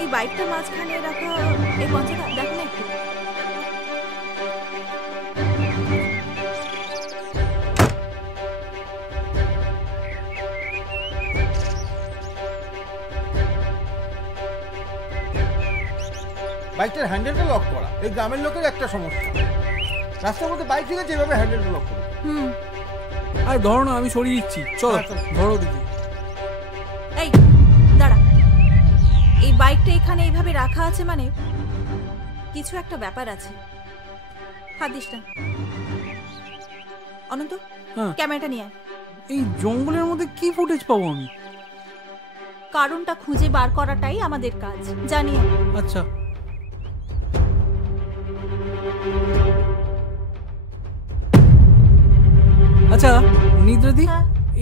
এই বাইকটা মাঝখানে রাখা, এই পঞ্চাটা দেখো না একটু। বাইকটার হ্যান্ডেলটা লক করা এই গ্রামের লোকের একটা সমস্যা। রাস্তার মধ্যে বাইক থেকে যেভাবে হ্যান্ডেলটা লক করে। আরে ধরো না, আমি সরিয়ে দিচ্ছি। চলো ধরো দিদি। এই দাঁড়া, এই বাইকটা এখানে এইভাবে রাখা আছে মানে কিছু একটা ব্যাপার আছে। হাত দিস না। অনন্ত, ক্যামেরাটা নিয়ে আয়। এই জঙ্গলের মধ্যে কি ফুটেজ পাবো আমি? কারণটা খুঁজে বার করাটাই আমাদের কাজ, জানি। আচ্ছা আচ্ছা নিদ্রাদি,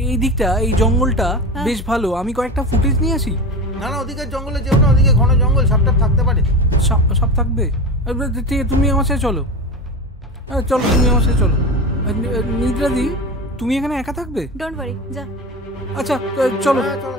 এই দিকটা, এই জঙ্গলটা বেশ ভালো, আমি কয়েকটা ফুটেজ নিয়ে আসি। না না, ওদিকে জঙ্গলে যেও না, ওদিকে ঘন জঙ্গল, সাপটাপ থাকতে পারে। সাপ থাকবে? ঠিক আছে, তুমি আমার সাথে চলো। চলো তুমি আমার সাথে চলো। নিদ্রাদি, তুমি এখানে একা থাকবে? ডোন্ট ওয়ারি, যা। আচ্ছা চলো। চলো চলো।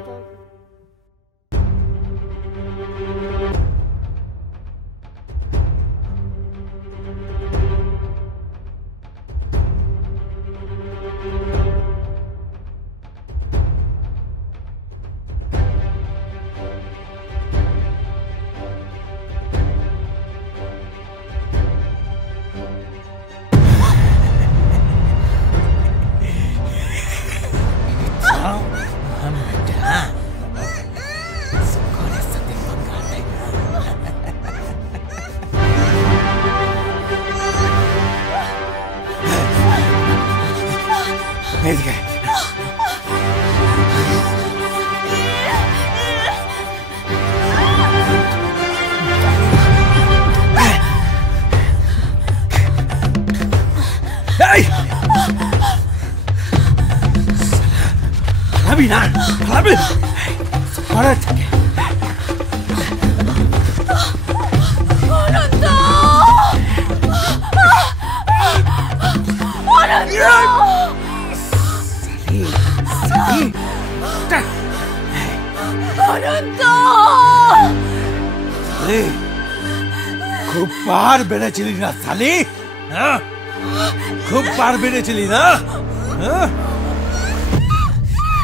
খুব পার বেড়েছিলি না সালি, খুব পার বেড়েছিলি না।